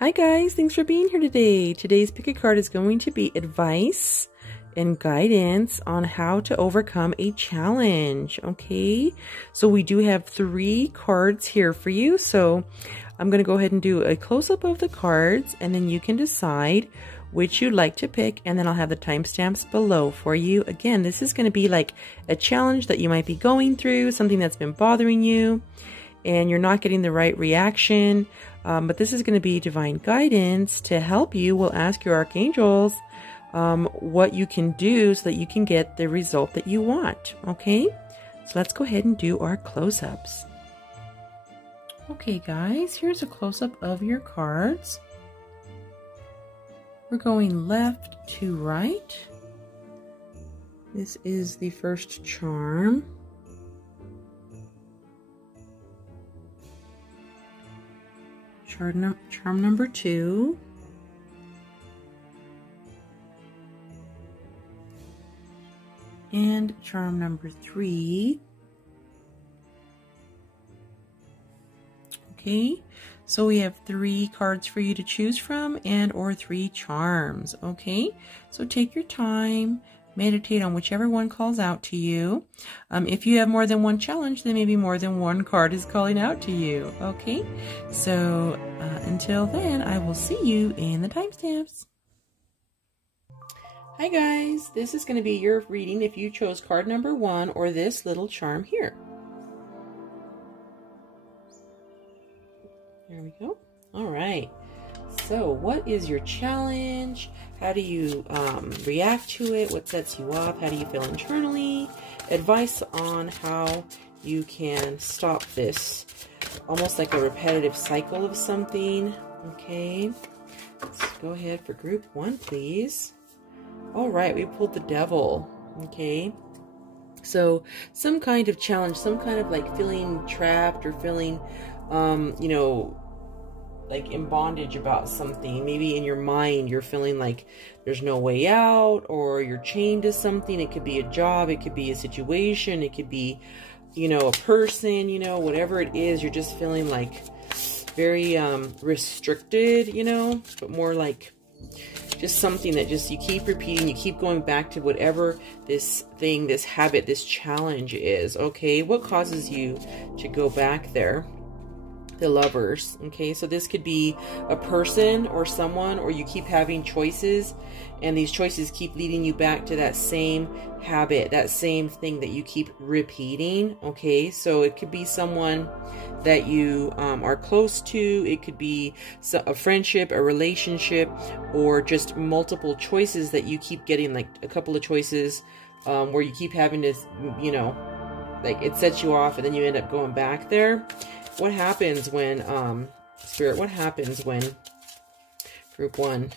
Hi guys, thanks for being here today. Today's pick a card is going to be advice and guidance on how to overcome a challenge. Okay, so we do have 3 cards here for you. So I'm going to go ahead and do a close-up of the cards, and then you can decide which you'd like to pick, and then I'll have the timestamps below for you. Again, this is going to be like a challenge that you might be going through, something that's been bothering you, and you're not getting the right reaction. But this is going to be divine guidance to help you. We'll ask your archangels what you can do so that you can get the result that you want. Okay, so let's go ahead and do our close-ups. Okay guys, here's a close-up of your cards. We're going left to right. This is the first charm. Charm number 2. And charm number 3. Okay, so we have 3 cards for you to choose from and or 3 charms. Okay, so take your time, meditate on whichever one calls out to you. If you have more than one challenge, then maybe more than one card is calling out to you. Okay, so until then, I will see you in the timestamps. Hi guys, this is going to be your reading if you chose card number 1 or this little charm here. There we go. All right. So what is your challenge? How do you react to it? What sets you off? How do you feel internally? Advice on how you can stop this almost like a repetitive cycle of something. Okay. Let's go ahead for group 1, please. All right. We pulled the Devil. Okay. So some kind of challenge, some kind of like feeling trapped or feeling, you know, like in bondage about something. Maybe in your mind you're feeling like there's no way out, or you're chained to something. It could be a job, it could be a situation, it could be, you know, a person, you know, whatever it is, you're just feeling like very restricted, you know, but more like just something that just you keep repeating, you keep going back to whatever this thing, this habit, this challenge is. Okay, what causes you to go back there? The Lovers. Okay, so this could be a person or someone, or you keep having choices and these choices keep leading you back to that same habit, that same thing that you keep repeating. Okay, so it could be someone that you are close to, it could be a friendship, a relationship, or just multiple choices that you keep getting, like a couple of choices where you keep having to, you know, like it sets you off and then you end up going back there. What happens when, Spirit, what happens when group 1,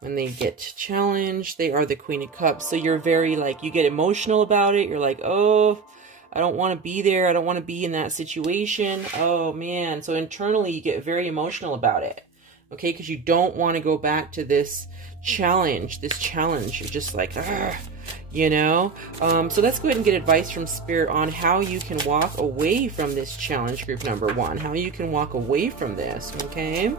when they get challenged? They are the Queen of Cups. So you're very like, you get emotional about it. You're like, oh, I don't want to be there. I don't want to be in that situation. Oh man. So internally you get very emotional about it. Okay. Because you don't want to go back to this challenge. You're just like, you know, so let's go ahead and get advice from Spirit on how you can walk away from this challenge, group number 1, how you can walk away from this. Okay,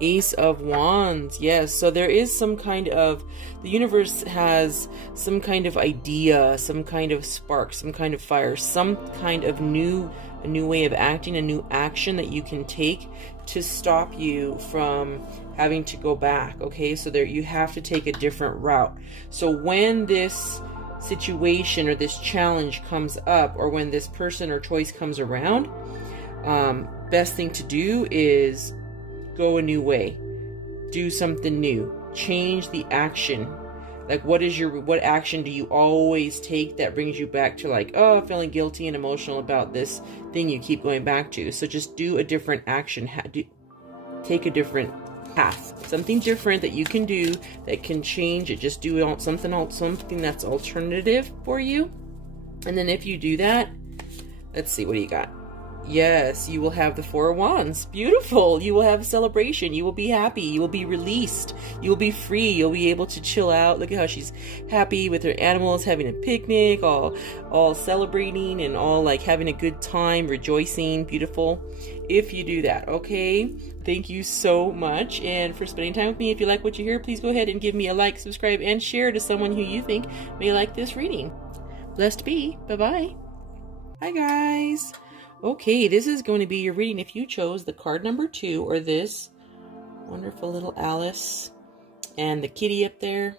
Ace of Wands. Yes, so there is some kind of, the universe has some kind of idea, some kind of spark, some kind of fire, some kind of a new way of acting, a new action that you can take to stop you from having to go back. Okay, so there you have to take a different route. So when this situation or this challenge comes up, or when this person or choice comes around, best thing to do is go a new way, do something new, change the action. Like what action do you always take that brings you back to like, oh, feeling guilty and emotional about this thing you keep going back to? So just do a different action, take a different path, something different that you can do that can change it. Just do something else, something that's alternative for you. And then if you do that, let's see, what do you got? Yes, you will have the Four of Wands. Beautiful. You will have a celebration. You will be happy. You will be released. You will be free. You'll be able to chill out. Look at how she's happy with her animals, having a picnic, all celebrating and all like having a good time, rejoicing. Beautiful. If you do that, okay? Thank you so much and for spending time with me. If you like what you hear, please go ahead and give me a like, subscribe, and share to someone who you think may like this reading. Blessed be. Bye-bye. Hi, guys. Okay, this is going to be your reading if you chose the card number 2 or this wonderful little Alice and the kitty up there.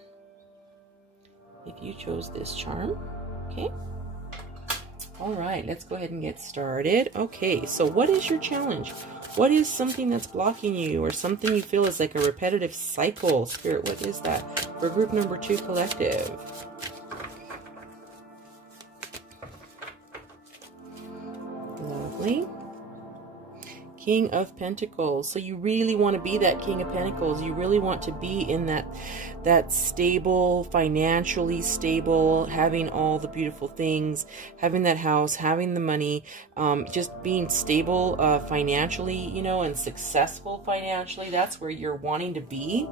If you chose this charm, okay. All right, let's go ahead and get started. Okay, so what is your challenge? What is something that's blocking you or something you feel is like a repetitive cycle? Spirit, what is that for group number 2 collective? Lovely. King of Pentacles. So you really want to be that King of Pentacles. You really want to be in that stable, financially stable, having all the beautiful things, having that house, having the money, just being stable financially, you know, and successful financially. That's where you're wanting to be.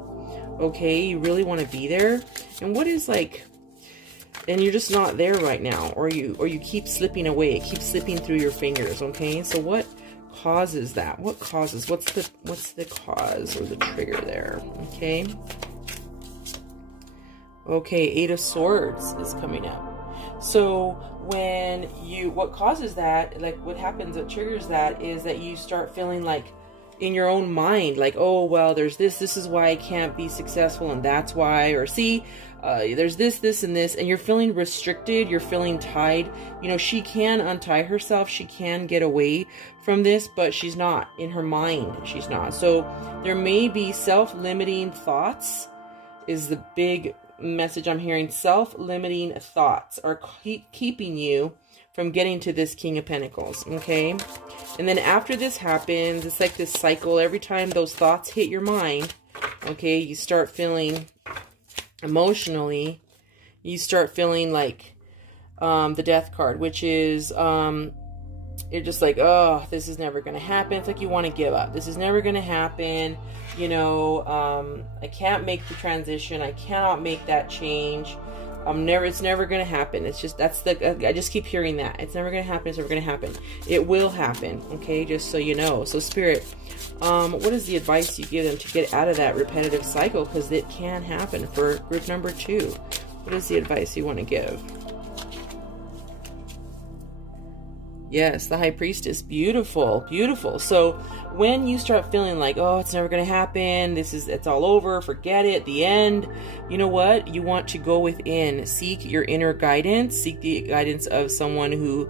Okay, you really want to be there. And what is like, and you're just not there right now, or you keep slipping away, it keeps slipping through your fingers. Okay, so what causes that? What's the cause or the trigger there? Okay, Eight of Swords is coming up. So when what causes that, like what happens, what triggers that is that you start feeling like in your own mind, like, oh, well, there's this is why I can't be successful, and that's why, or see, there's this, and this, and you're feeling restricted, you're feeling tied. You know, she can untie herself, she can get away from this, but she's not. In her mind, she's not. So there may be self-limiting thoughts is the big message I'm hearing. Self-limiting thoughts are keeping you from getting to this King of Pentacles, okay? And then after this happens, it's like this cycle. Every time those thoughts hit your mind, okay, you start feeling emotionally, you start feeling like the Death card, which is you're just like, oh, this is never going to happen. It's like you want to give up. This is never going to happen. You know, I can't make the transition. I cannot make that change. It's never going to happen. It's just, I just keep hearing that. It's never going to happen. It's never going to happen. It will happen. Okay. Just so you know. So Spirit, what is the advice you give them to get out of that repetitive cycle? Because it can happen for group number 2. What is the advice you want to give? Yes, the High Priestess. Beautiful, beautiful. So when you start feeling like, oh, it's never going to happen, it's all over, forget it, the end, you know what? You want to go within, seek your inner guidance, seek the guidance of someone who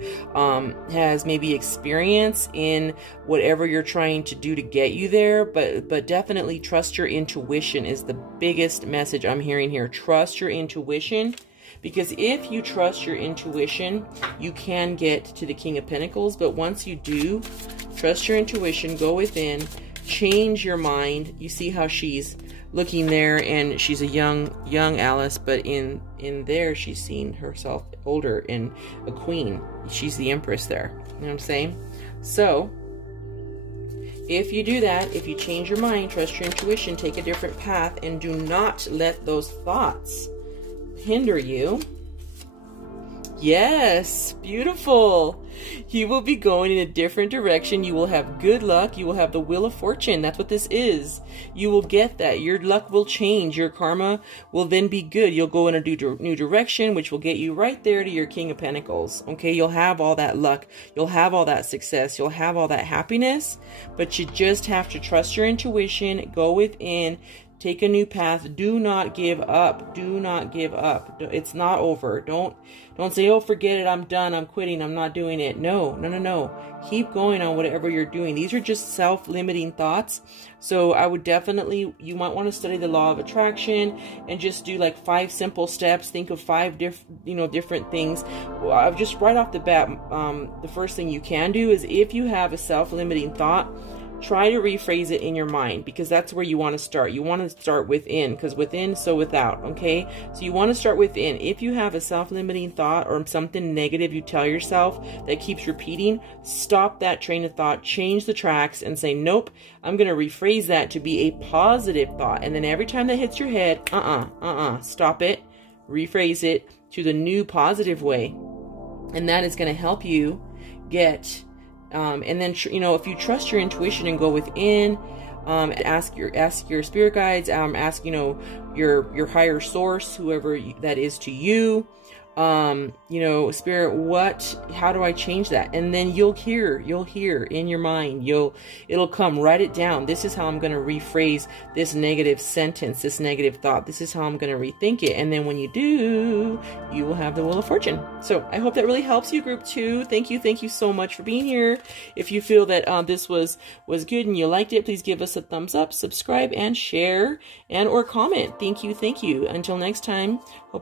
has maybe experience in whatever you're trying to do to get you there, but definitely trust your intuition is the biggest message I'm hearing here. Trust your intuition. Because if you trust your intuition, you can get to the King of Pentacles. But once you do, trust your intuition, go within, change your mind. You see how she's looking there, and she's a young Alice, but in there she's seen herself older and a queen. She's the Empress there. You know what I'm saying? So if you do that, if you change your mind, trust your intuition, take a different path, and do not let those thoughts hinder you. Yes, beautiful. You will be going in a different direction. You will have good luck. You will have the Wheel of Fortune. That's what this is. You will get that. Your luck will change. Your karma will then be good. You'll go in a new direction, which will get you right there to your King of Pentacles. Okay, you'll have all that luck. You'll have all that success. You'll have all that happiness, but you just have to trust your intuition, go within, take a new path. Do not give up. Do not give up. It's not over. Don't say, oh, forget it. I'm done. I'm quitting. I'm not doing it. No, no, no, no. Keep going on whatever you're doing. These are just self-limiting thoughts. So I would definitely, you might want to study the law of attraction and just do like 5 simple steps. Think of 5 different things. Just right off the bat, the first thing you can do is if you have a self-limiting thought, try to rephrase it in your mind, because that's where you want to start. You want to start within, because within, so without, okay? So you want to start within. If you have a self-limiting thought or something negative you tell yourself that keeps repeating, stop that train of thought, change the tracks and say, nope, I'm going to rephrase that to be a positive thought. And then every time that hits your head, stop it, rephrase it to the new positive way. And that is going to help you get, and then, you know, if you trust your intuition and go within, ask your spirit guides, ask, you know, your higher source, whoever that is to you, you know, spirit, how do I change that? And then you'll hear in your mind, it'll come, write it down. This is how I'm going to rephrase this negative sentence, this negative thought. This is how I'm going to rethink it. And then when you do, you will have the Wheel of Fortune. So I hope that really helps you, group 2. Thank you so much for being here. If you feel that this was good and you liked it, please give us a thumbs up, subscribe, and share, and or comment. Thank you. Until next time,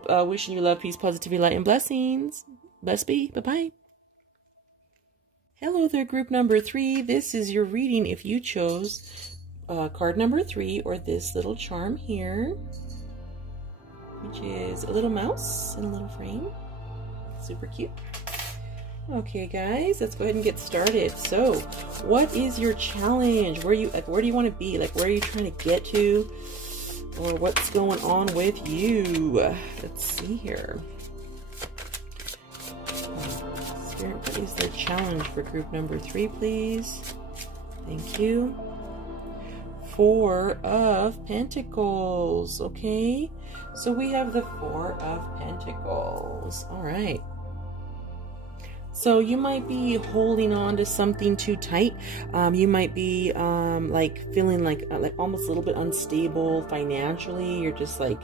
wishing you love, peace, positivity, light, and blessings. Bless be. Bye-bye. Hello there, group number 3. This is your reading if you chose card number 3 or this little charm here, which is a little mouse in a little frame. Super cute. Okay, guys, let's go ahead and get started. So, what is your challenge? Where do you want to be? Like, where are you trying to get to? Or what's going on with you? Let's see here. Spirit, what is their challenge for group number 3, please? Thank you. 4 of Pentacles. Okay, so we have the 4 of Pentacles. All right. So you might be holding on to something too tight. You might be like feeling like almost a little bit unstable financially. You're just like,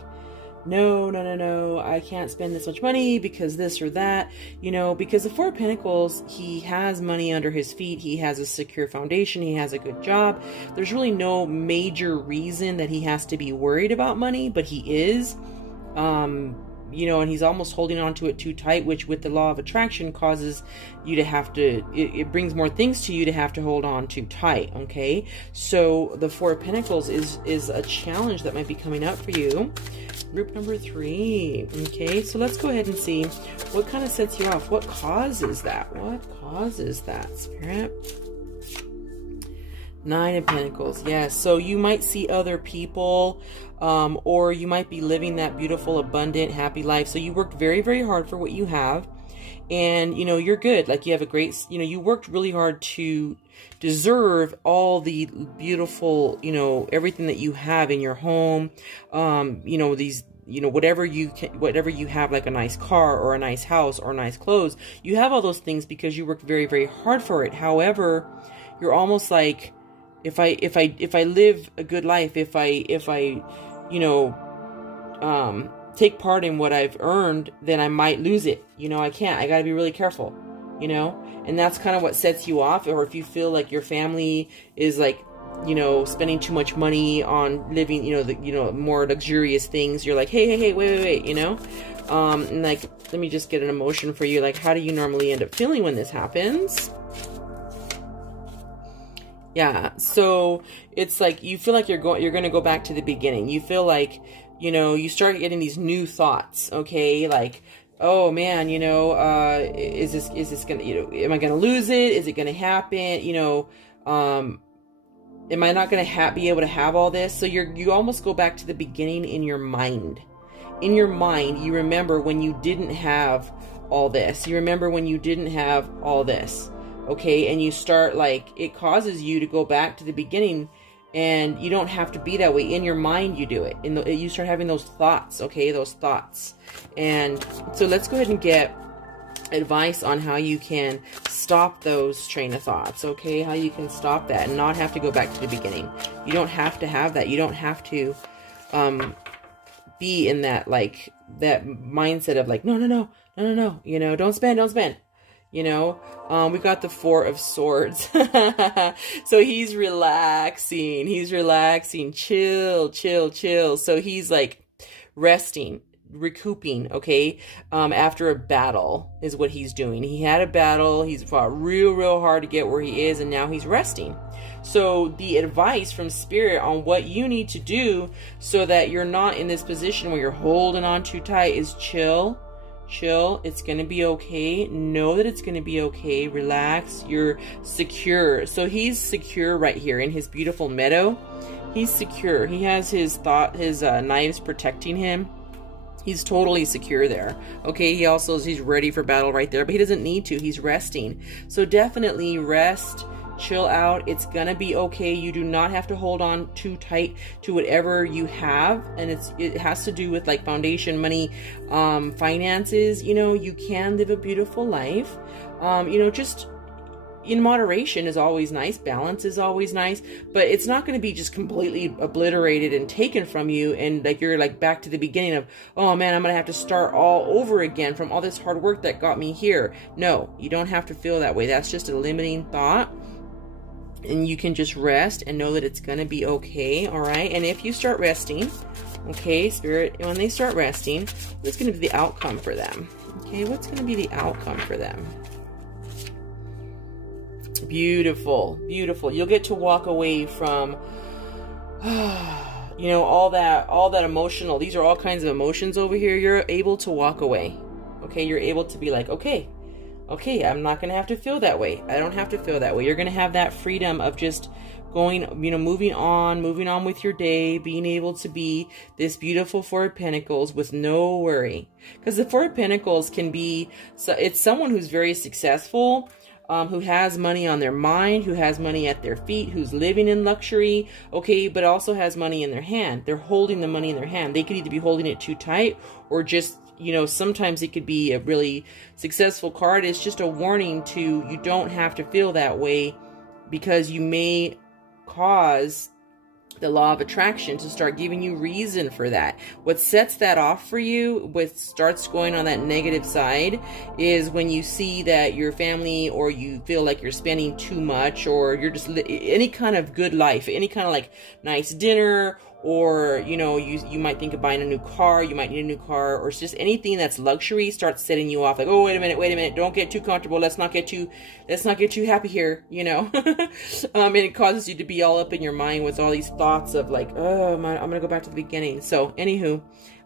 no, I can't spend this much money because this or that, you know, because the 4 of Pentacles, he has money under his feet. He has a secure foundation. He has a good job. There's really no major reason that he has to be worried about money, but he is, you know, and he's almost holding on to it too tight, which with the law of attraction causes you to have to, it brings more things to you to have to hold on too tight, okay? So the 4 of Pentacles is a challenge that might be coming up for you. Group number 3, okay? So let's go ahead and see what kind of sets you off. What causes that? What causes that, Spirit? 9 of Pentacles, yes. So you might see other people, or you might be living that beautiful, abundant, happy life. So you worked very, very hard for what you have, and, you know, you're good. Like, you have a great, you know, you worked really hard to deserve all the beautiful, you know, everything that you have in your home, you know, these, you know, whatever you have, like a nice car or a nice house or nice clothes, you have all those things because you worked very, very hard for it. However, you're almost like, if I live a good life, if I, you know, take part in what I've earned, then I might lose it. You know, I can't. I got to be really careful, you know, and that's kind of what sets you off. Or if you feel like your family is like, you know, spending too much money on living, you know, more luxurious things, you're like, hey, wait, you know, and like, let me just get an emotion for you. Like, how do you normally end up feeling when this happens? Yeah, so it's like you feel like you're going to go back to the beginning. You feel like, you know, you start getting these new thoughts, okay? Like, oh man, you know, is this gonna, you know, am I gonna lose it? Is it gonna happen? You know, am I not gonna be able to have all this? So you almost go back to the beginning in your mind. In your mind, you remember when you didn't have all this. You remember when you didn't have all this. Okay, and you start, like, it causes you to go back to the beginning, and you don't have to be that way. In your mind, you do it. You start having those thoughts, okay, those thoughts. And so let's go ahead and get advice on how you can stop those train of thoughts, okay, how you can stop that and not have to go back to the beginning. You don't have to have that. You don't have to be in that, like, that mindset of, like, no, you know, don't spend. You know, we got the 4 of Swords. So he's relaxing. Chill. So he's like resting, recouping, okay, after a battle is what he's doing. He had a battle, he's fought real hard to get where he is, and now he's resting. So the advice from Spirit on what you need to do so that you're not in this position where you're holding on too tight is chill. It's going to be okay. Know that it's going to be okay. Relax. You're secure. So he's secure right here in his beautiful meadow. He's secure. He has his knives protecting him. He's totally secure there. Okay, he's ready for battle right there, but he doesn't need to. He's resting. So definitely rest, chill out. It's gonna be okay. You do not have to hold on too tight to whatever you have, and it has to do with like foundation, money, finances. You know, you can live a beautiful life. You know, just in moderation is always nice. Balance is always nice, but it's not going to be just completely obliterated and taken from you, and like you're like back to the beginning of, oh man, I'm going to have to start all over again from all this hard work that got me here. No, you don't have to feel that way. That's just a limiting thought. And you can just rest and know that it's going to be okay. All right. And if you start resting, okay, Spirit, when they start resting, what's going to be the outcome for them? Okay. What's going to be the outcome for them? Beautiful, beautiful. You'll get to walk away from, you know, all that emotional, these are all kinds of emotions over here. You're able to walk away. Okay. You're able to be like, okay, I'm not going to have to feel that way. I don't have to feel that way. You're going to have that freedom of just going, you know, moving on with your day, being able to be this beautiful Four of Pentacles with no worry. Because the Four of Pentacles can be, so it's someone who's very successful, who has money on their mind, who has money at their feet, who's living in luxury, okay, but also has money in their hand. They're holding the money in their hand. They could either be holding it too tight or just, you know, sometimes it could be a really successful card. It's just a warning to, you don't have to feel that way, because you may cause the law of attraction to start giving you reason for that. What sets that off for you, what starts going on that negative side, is when you see that your family, or you feel like you're spending too much, or you're just any kind of good life, any kind of like nice dinner, or, you know, you might think of buying a new car, you might need a new car, or it's just anything that's luxury starts setting you off like, oh, wait a minute, don't get too comfortable, let's not get too happy here, you know. And it causes you to be all up in your mind with all these thoughts of like, oh, I'm gonna go back to the beginning. So anywho,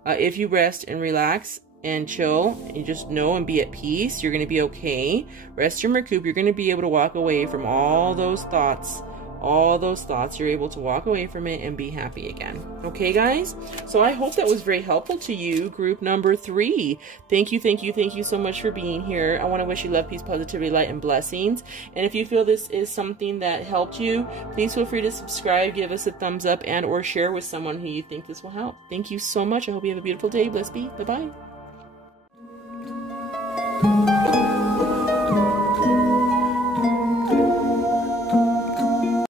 if you rest and relax and chill, and you just know and be at peace, you're gonna be okay. Rest and recoup. You're gonna be able to walk away from all those thoughts. You're able to walk away from it and be happy again. Okay, guys? So I hope that was very helpful to you, group number 3. Thank you so much for being here. I want to wish you love, peace, positivity, light, and blessings. And if you feel this is something that helped you, please feel free to subscribe, give us a thumbs up, and or share with someone who you think this will help. Thank you so much. I hope you have a beautiful day. Bless be. Bye-bye.